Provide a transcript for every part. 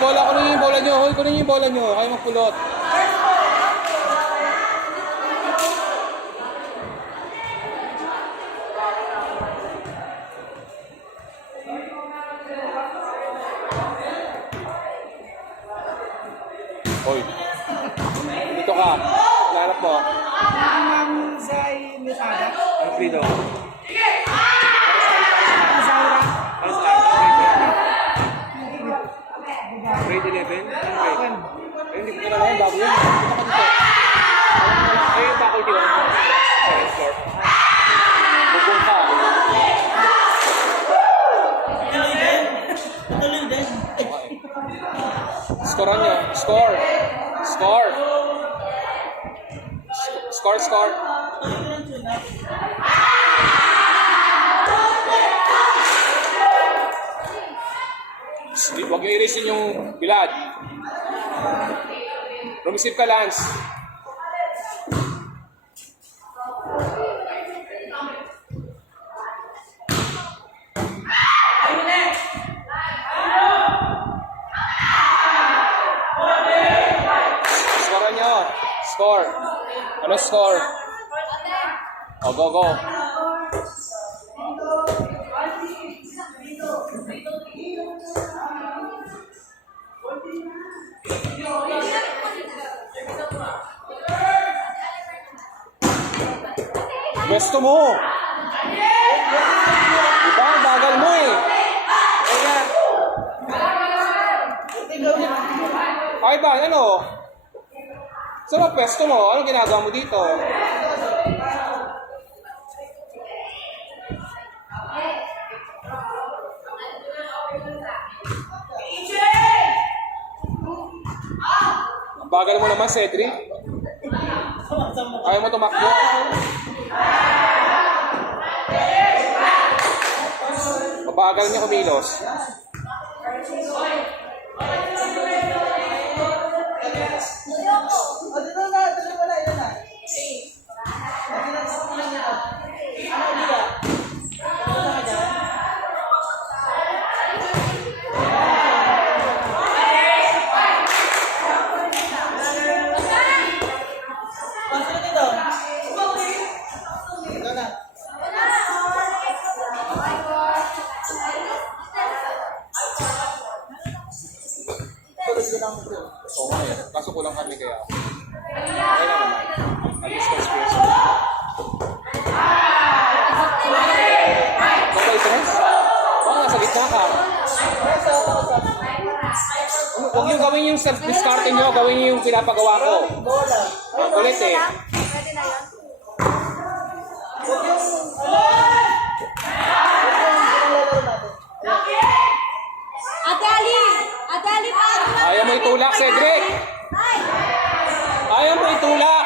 Bola, kunin yung bola nyo. Hoy, kunin yung bola nyo. Kayo magpulot. Hoy. Dito ka. Lalat mo. Ang Zay Nisada. Ang Frido. Grade 11? Ano grade? Ay, hindi ko kilala yan. Bago yan. Dito ka dito. Ay, yung faculty lang. Second floor. Bugong ka. Tuloy din. Score nyo. Score. Score. Score. Huwag nyo i-raise yung bilad. Rumisip ka, Lance. Score nyo. Score. Ano score? Oh, go. Gusto mo. Diba? Ang bagal mo eh. Ay ba? Ano? Saan ang pwesto mo? Anong ginagawa mo dito? Ang bagal mo naman, Cedric. Ayaw mo tumakbo. Mabagal niya kumilos. Oo nga eh. Kaso kulang kami kaya. Okay lang naman. At least experience. Bakit stress? Oo, nasa gitna ka. Huwag yung gawin yung self-discarding nyo. Gawin nyo yung pinapagawa ko. Ulit eh. Pwede na yun. Ate Ali, Ayaw mo itulak, Cedric! Ayaw mo itulak!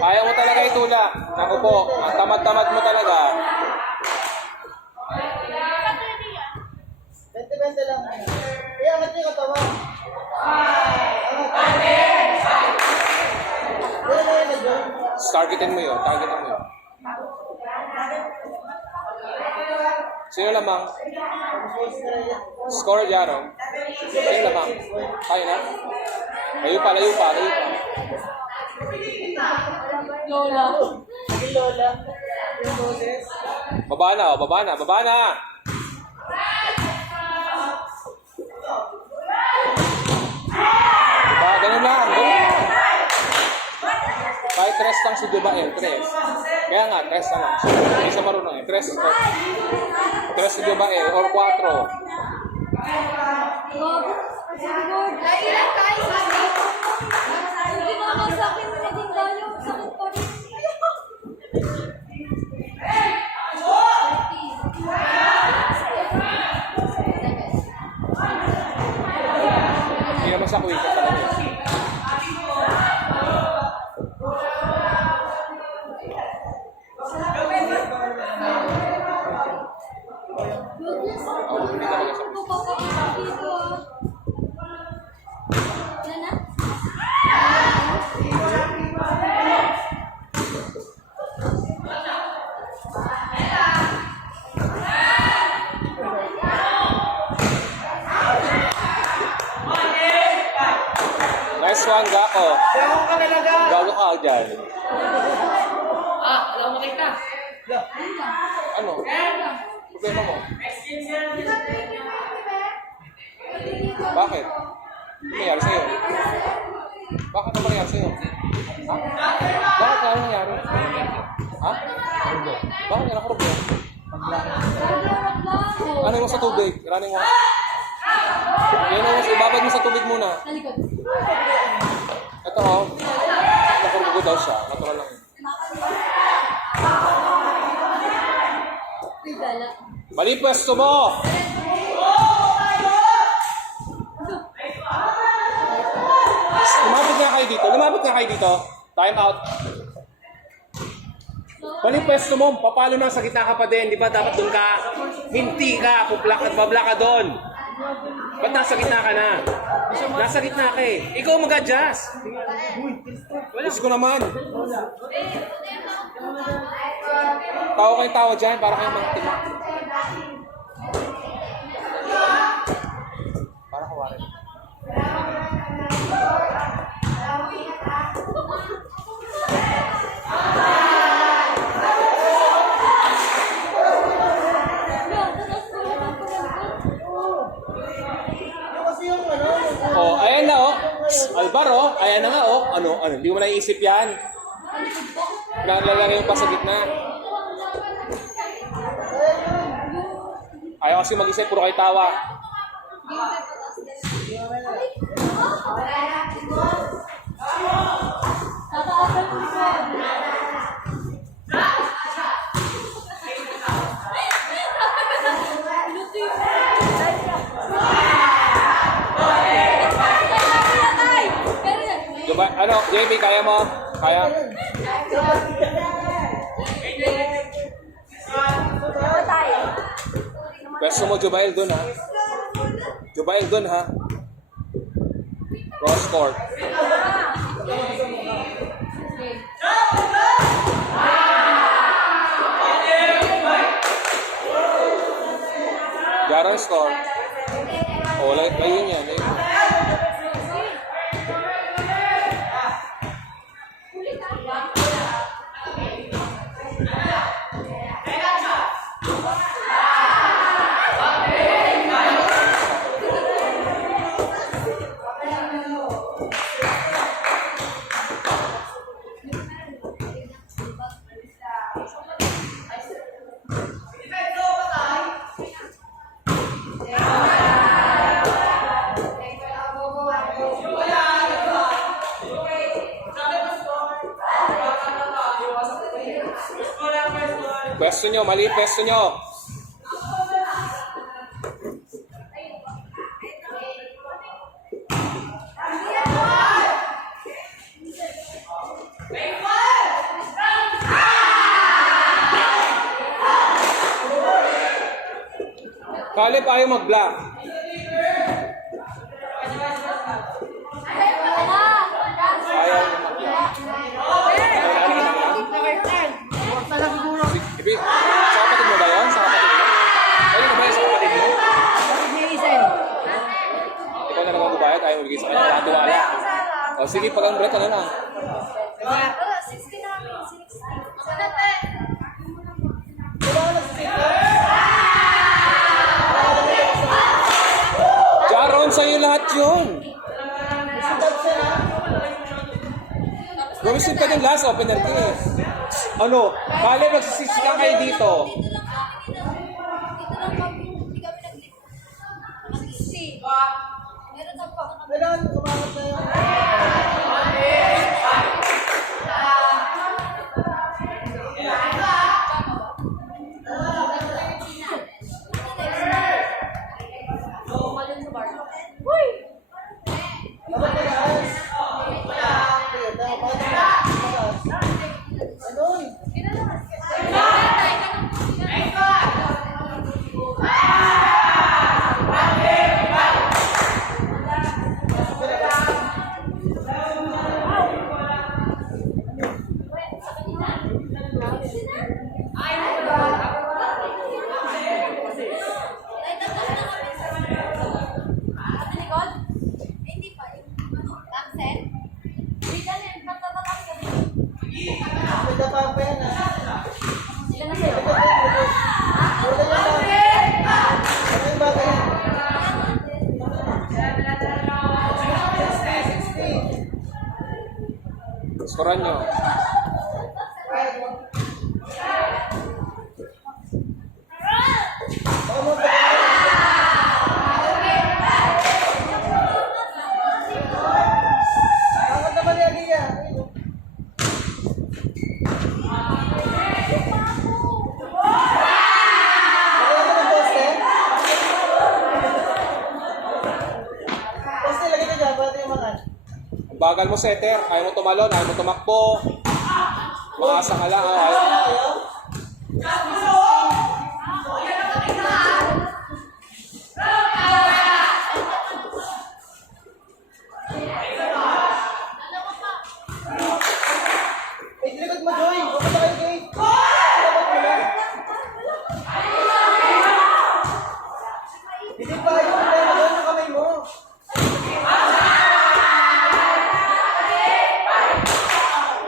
Ayaw mo talaga itulak. Naku po, ang tamad-tamad mo talaga. 20-20 lang. Iangat niyo katawa. Targetin mo yun. Sino lamang? Score Jaro. Sino lamang? Tayo na? Layo pa. Lola. Lola. Yung boses. Baba na. Diba? Ganun lang. Kahit 3 lang si Dubael, 3. Kaya nga, 3 na lang. Hindi siya marunong eh. 3 si Dubael or 4. Nailan tayo sa dito. Hindi naman sa akin, pwedeng tayo. Sakit pa rin. Hindi naman sa kuwika talaga. Hindi talaga sa one, Gako. Gawang ka talaga. Gago ka dyan. Wala akong makita. Ano? Problema mo? Bakit? Ano nangyari sa'yo? Bakit ano nangyari sa'yo? Ha? Bakit ano nangyari? Ha? Bakit yan ako problema? Ano mo sa tubig? Running mo? Yan mo, ibabad mo sa tubig muna. Talikod. Ito oh. Nakurgugo daw siya. Natural lang yun. Pidala. Mali pwesto mo! Lumapit nga kayo dito. Lumapit nga kayo dito. Time out. Mali pwesto mo. Papalo na sa gitna ka pa din. Di ba dapat doon ka? Hinti ka. Puplak at babla ka doon. Ba't nasa gitna ka na? Nasa gitna ka eh. Ikaw mag-adjust. Diyos ko naman. Tawa kayong tawa dyan para kayong magtima. Para kawarin. Kasi yung ano, Oh, ayan na oh. Alvaro, ayan na nga oh. Ano, hindi mo naiisip yan. Nalalagay yung pa sa gitna. Ayaw kasi mag-isip, puro kayo tawa. Tataasan mo ito. Luto yun. Diba, ano, JB, kaya mo? Kaya? Pwesto mo, Jubail, dun ha. Jubail, dun ha. Cross court. Jaron score. Oh, ayun yan. Ayun. Pwesto nyo, mali pwesto nyo. Kalip ayaw mag-block. Ayaw mag-block. Ibi, sa kapatid mo ba yun? Sa kapatid mo? Ayun na ba yun sa kapatid mo? Ikaw na naman magbayad, ayaw magiging sa kanya. Nakatuwala. O sige, pag ang breath, ano na? 60 namin, 60. Sanate! Jaron, sa'yo lahat yun. Gumising pa din last opener ka eh. Ano? Kali, magsisisikan kayo dito. Dito lang kami, hindi kami nag-lift. Mag-60. Meron na pa. kailangan kumakot na yung... Dapat mataas. Dapat mataas. Ganun. pa yan ha. Ilan na sa'yo? Wala yan ha. Ano yung bagay yan? 60. Skoran nyo. Baka mo pa. Bakit naman yan niya? Wala ka ng poste? Poste, lagay ka dyan. Para yung mga. Ang bagal mo, setter. Ayaw mo tumalon, ayaw mo tumakbo. Makasa ka lang. Oh. Ayaw? Eh, likod mo, Joy. Huwag ka tayo, Joy. Likod mo lang. Hindi pa yung problema doon yung kamay mo.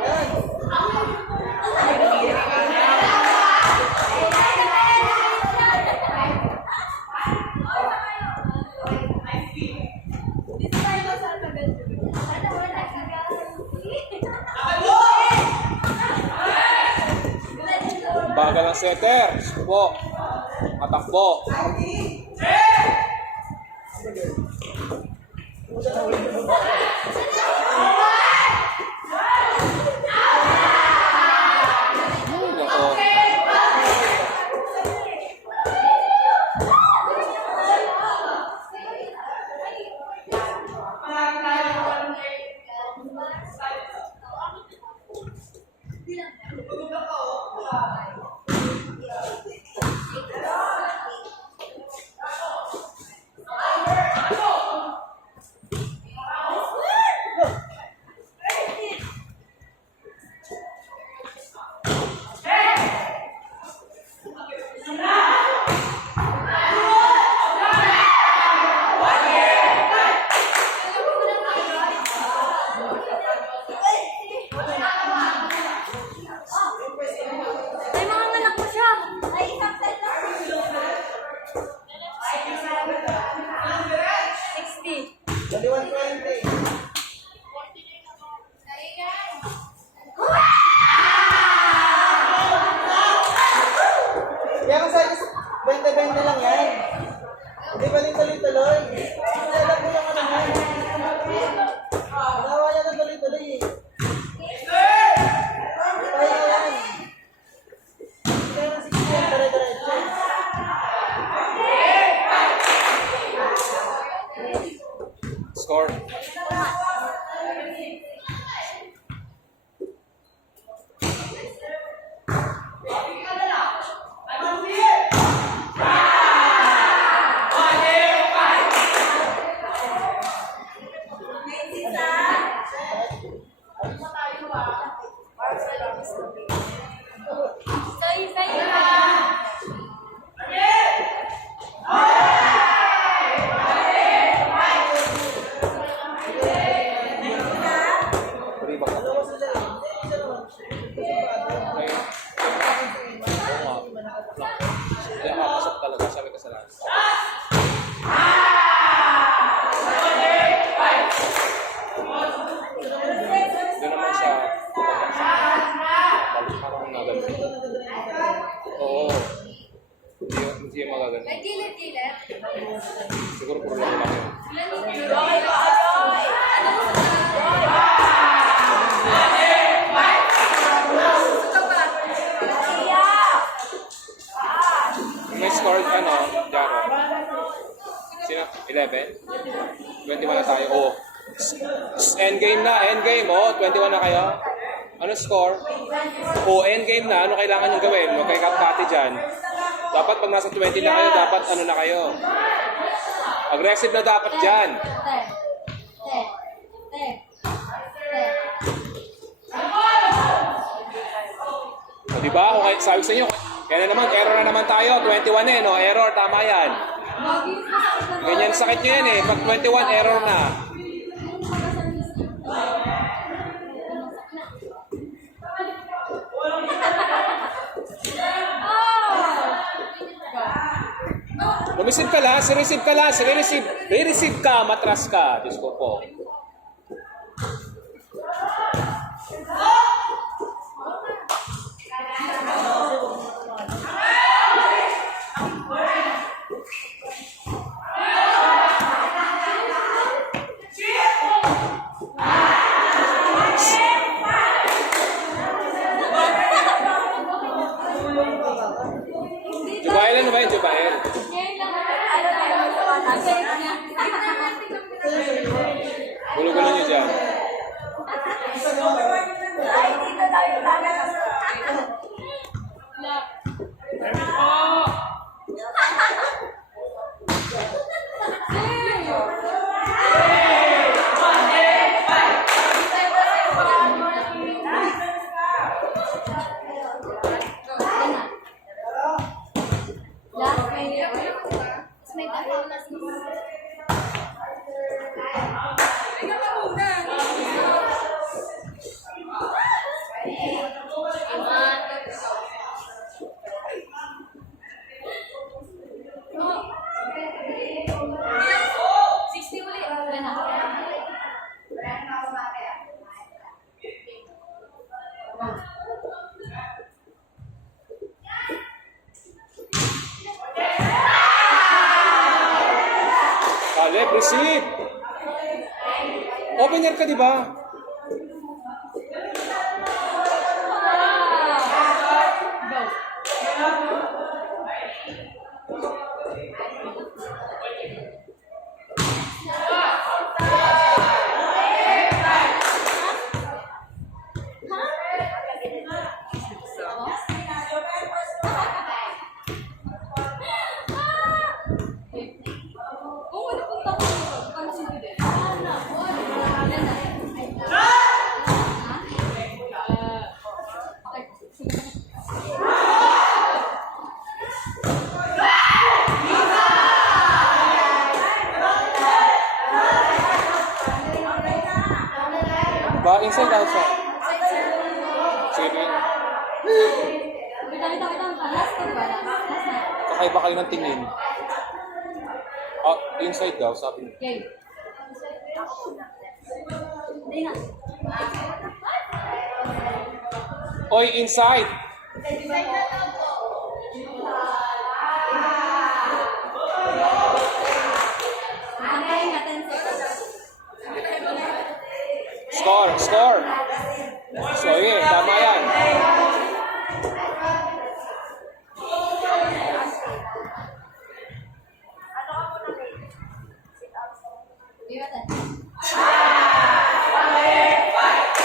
Yan. Dito tayo sa alphabet. Sana wala ka Ang bagal ng setter. Subo. Matakbo. Nako. Ay, mga anak mo siya. Ay, isang set lang. 60. 21-20. Yan ang size, 20-20 lang yan. Hindi ba din tuloy-tuloy? Hindi alam mo yung ano mo. Nawa yan ang tuloy-tuloy eh. Kaya yan. Kaya na 60 yan, dire-diretso. Score. Ribak ako. Ano sila eh? Hindi, isa naman. Ngayon. Oo nga. Kaya makapasok talaga. Sabi ka sa lahat. Doon naman sa parang naganda. Oo. Hindi yung magaganda. Ay, gilid-gilid. Siguro puro lang lang yun. May score, ano, Jaro? Sino? 11? 21 na tayo. Oh. Endgame na, endgame. Oh, 21 na kayo. Ano score? Oh, endgame na. Ano kailangan nyo gawin? Huwag kayo kapati dyan. Dapat pag nasa 20 na kayo, dapat ano na kayo. Aggressive na dapat dyan. O, diba? Kung kayo, sabi sa inyo, kaya na naman, error na naman tayo. 21 eh, no? Error, tama yan. Ganyan sakit nyo yan eh. Pag 21, error na. Receive ka last, receive ka last, re-receive ka, matras ka. Diyos ko po. Jubail, ano ba yun, Jubail? Ngayon lang ako. Gulo-gulo niyo dyan. Ay, dito tayo talaga. Last minute. May tatlo na Caleb, receive! Opener ka, di ba? Oo, napunta ko dito. Pansin ko din. Ba, inside, outside. Sige. Last ko ba? Last na. Kakaiba kayo ng tingin. Ah, inside daw, sabi niya. Game. Hindi na. Oy, inside! Antayin nga 10 seconds. Score, score! Sige, tama yan. Di ba tayo?